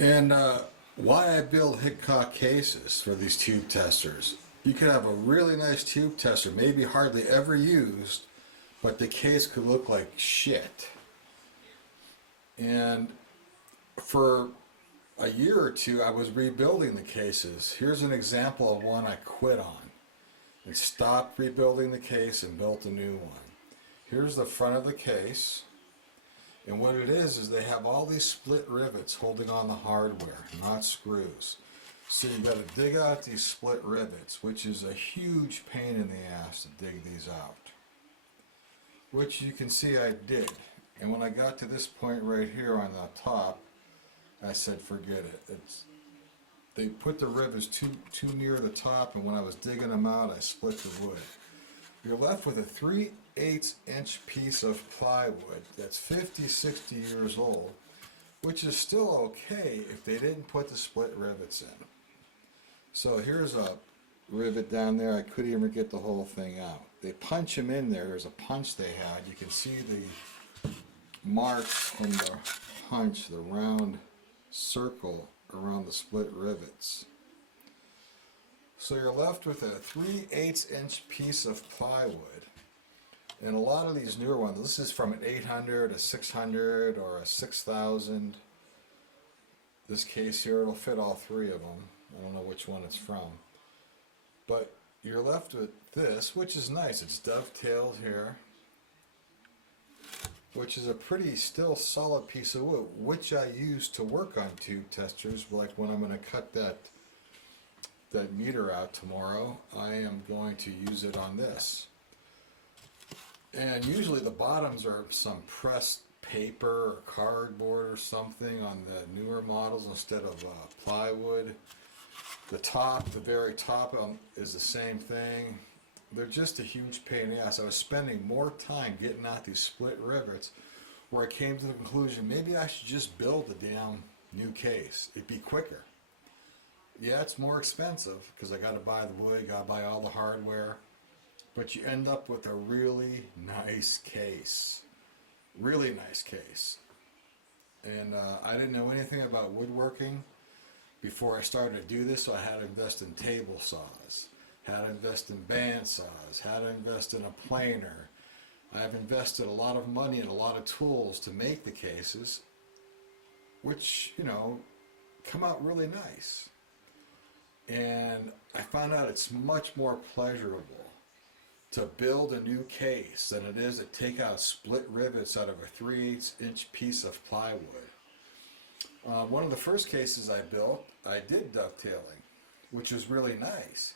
And why I build Hickok cases for these tube testers. You could have a really nice tube tester, maybe hardly ever used, but the case could look like shit. And for a year or two, I was rebuilding the cases. Here's an example of one I quit on and stopped rebuilding the case and built a new one. Here's the front of the case. And what it is they have all these split rivets holding on the hardware, not screws. So you've got to dig out these split rivets, which is a huge pain in the ass to dig these out. Which you can see I did. And when I got to this point right here on the top, I said forget it. They put the rivets too near the top, and when I was digging them out, I split the wood. You're left with a 3/8 inch piece of plywood that's 50, 60 years old, which is still okay if they didn't put the split rivets in. So here's a rivet down there. I couldn't even get the whole thing out. They punch them in there. There's a punch they had. You can see the marks from the punch, the round circle around the split rivets. So you're left with a 3/8 inch piece of plywood. And a lot of these newer ones, this is from an 800, a 600, or a 6000. This case here, it'll fit all three of them. I don't know which one it's from. But you're left with this, which is nice. It's dovetailed here, which is a pretty still solid piece of wood, which I use to work on tube testers, like when I'm going to cut that meter out tomorrow. I am going to use it on this. And usually the bottoms are some pressed paper or cardboard or something on the newer models instead of plywood. The top, the very top is the same thing. They're just a huge pain in the ass. I was spending more time getting out these split rivets where I came to the conclusion maybe I should just build a damn new case. It'd be quicker. Yeah, it's more expensive because I got to buy the wood, got to buy all the hardware, but you end up with a really nice case. Really nice case. And I didn't know anything about woodworking before I started to do this, so I had to invest in table saws, had to invest in band saws, had to invest in a planer. I've invested a lot of money and a lot of tools to make the cases, which, you know, come out really nice. And I found out it's much more pleasurable to build a new case than it is to take out split rivets out of a 3/8 inch piece of plywood. One of the first cases I built, I did dovetailing, which was really nice.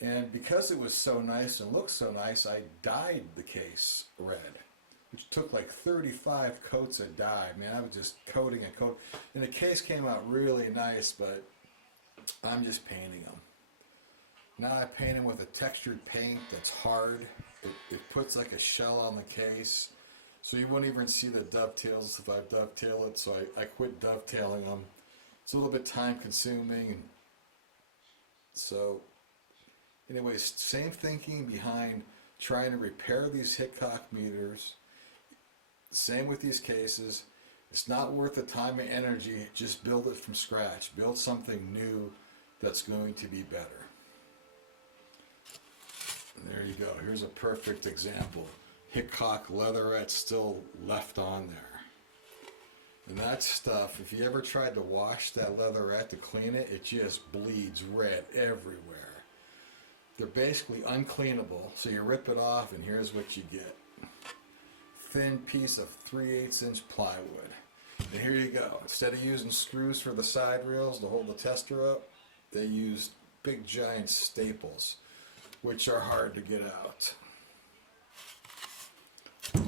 And because it was so nice and looked so nice, I dyed the case red, which took like 35 coats of dye. Man, I was just coating and coating. And the case came out really nice, but I'm just painting them. Now I paint them with a textured paint that's hard. It puts like a shell on the case, so you won't even see the dovetails if I dovetail it, so I quit dovetailing them. It's a little bit time consuming. So anyways, same thinking behind trying to repair these Hickok meters. Same with these cases. It's not worth the time and energy. Just build it from scratch. Build something new that's going to be better. And there you go. Here's a perfect example. Hickok leatherette still left on there. And that stuff, if you ever tried to wash that leatherette to clean it, it just bleeds red everywhere. They're basically uncleanable, so you rip it off and here's what you get. Thin piece of 3/8 inch plywood. And here you go. Instead of using screws for the side rails to hold the tester up, they used big giant staples, which are hard to get out.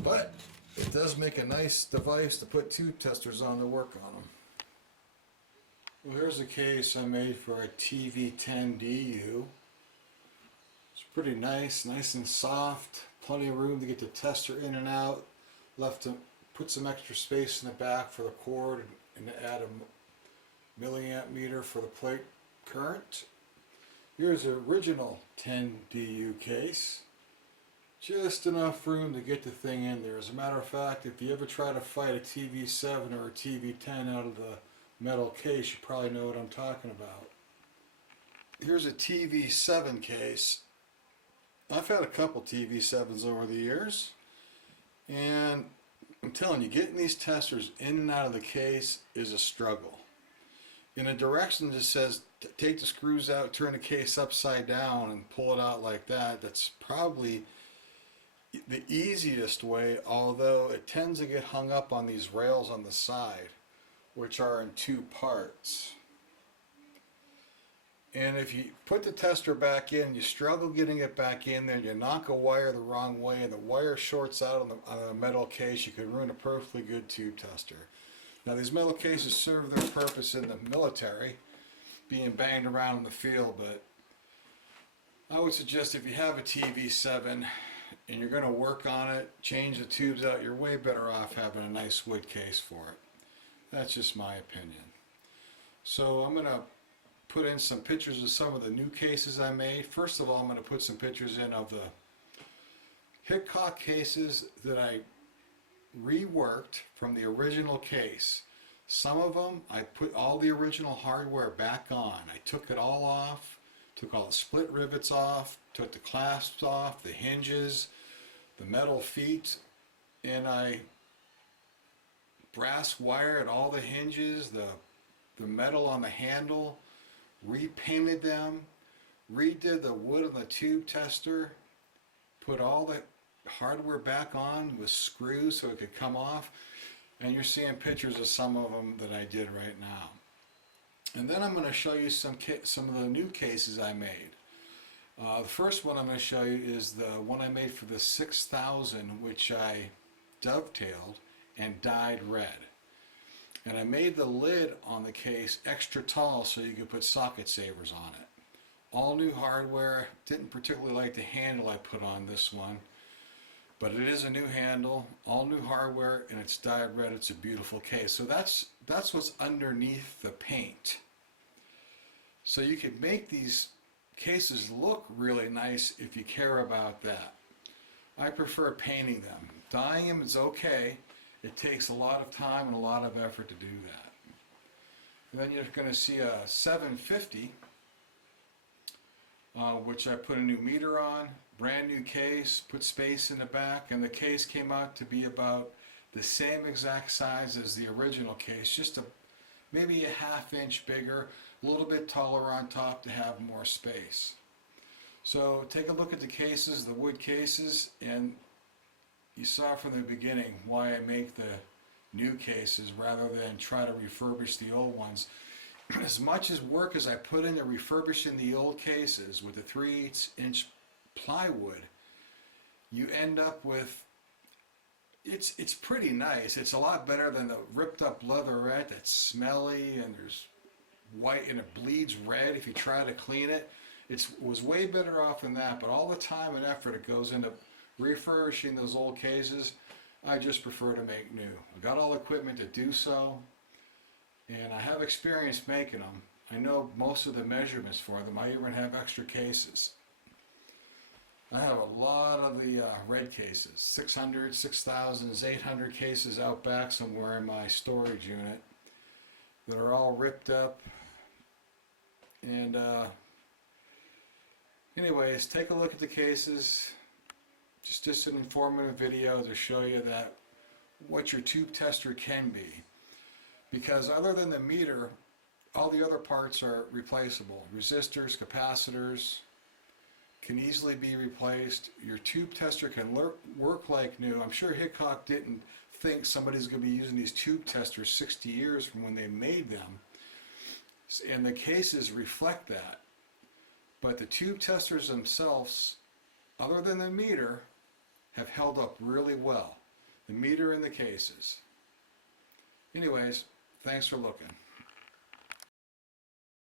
But it does make a nice device to put tube testers on to work on them. Well, here's a case I made for a TV10DU. It's pretty nice and soft. Plenty of room to get the tester in and out. Left to put some extra space in the back for the cord and to add a milliamp meter for the plate current. Here's the original 10DU case. Just enough room to get the thing in there. As a matter of fact, if you ever try to fight a TV7 or a TV10 out of the metal case, you probably know what I'm talking about. Here's a TV7 case. I've had a couple TV7s over the years, and I'm telling you, getting these testers in and out of the case is a struggle. In a direction that says take the screws out, turn the case upside down, and pull it out like that, that's probably the easiest way, although it tends to get hung up on these rails on the side, which are in two parts. And if you put the tester back in, you struggle getting it back in there, you knock a wire the wrong way and the wire shorts out on the metal case, you could ruin a perfectly good tube tester. Now these metal cases serve their purpose in the military, being banged around in the field, but I would suggest if you have a TV7 and you're going to work on it, change the tubes out, you're way better off having a nice wood case for it. That's just my opinion. So I'm going to put in some pictures of some of the new cases I made. First of all, I'm going to put some pictures in of the Hickok cases that I reworked from the original case. Some of them I put all the original hardware back on. I took it all off, took all the split rivets off, took the clasps off, the hinges, the metal feet, and I brass wired all the hinges, the metal on the handle, repainted them, redid the wood on the tube tester, put all the hardware back on with screws so it could come off, and you're seeing pictures of some of them that I did right now. And then I'm going to show you some of the new cases I made. The first one I'm going to show you is the one I made for the 6000, which I dovetailed and dyed red. And I made the lid on the case extra tall so you could put socket savers on it. All new hardware. Didn't particularly like the handle I put on this one, but it is a new handle, all new hardware, and it's dyed red. It's a beautiful case. So that's what's underneath the paint. So you could make these cases look really nice if you care about that. I prefer painting them. Dyeing them is okay. It takes a lot of time and a lot of effort to do that. And then you're going to see a 750, which I put a new meter on, brand new case, put space in the back, and the case came out to be about the same exact size as the original case, just maybe a ½ inch bigger, a little bit taller on top to have more space. So take a look at the cases, the wood cases, and you saw from the beginning why I make the new cases rather than try to refurbish the old ones. As much as work as I put into refurbishing the old cases with the 3/8" plywood, you end up with, it's pretty nice. It's a lot better than the ripped up leatherette that's smelly and there's white and it bleeds red if you try to clean it. It was way better off than that, but all the time and effort it goes into refurbishing those old cases, I just prefer to make new. I got all the equipment to do so, and I have experience making them. I know most of the measurements for them. I even have extra cases. I have a lot of the red cases, 600, 6000s, 800 cases out back somewhere in my storage unit that are all ripped up. And anyways, take a look at the cases. Just an informative video to show you that what your tube tester can be. Because other than the meter, all the other parts are replaceable. Resistors, capacitors can easily be replaced. Your tube tester can work like new. I'm sure Hickok didn't think somebody's going to be using these tube testers 60 years from when they made them. And the cases reflect that. But the tube testers themselves, other than the meter, have held up really well. The meter and the cases. Anyways, thanks for looking.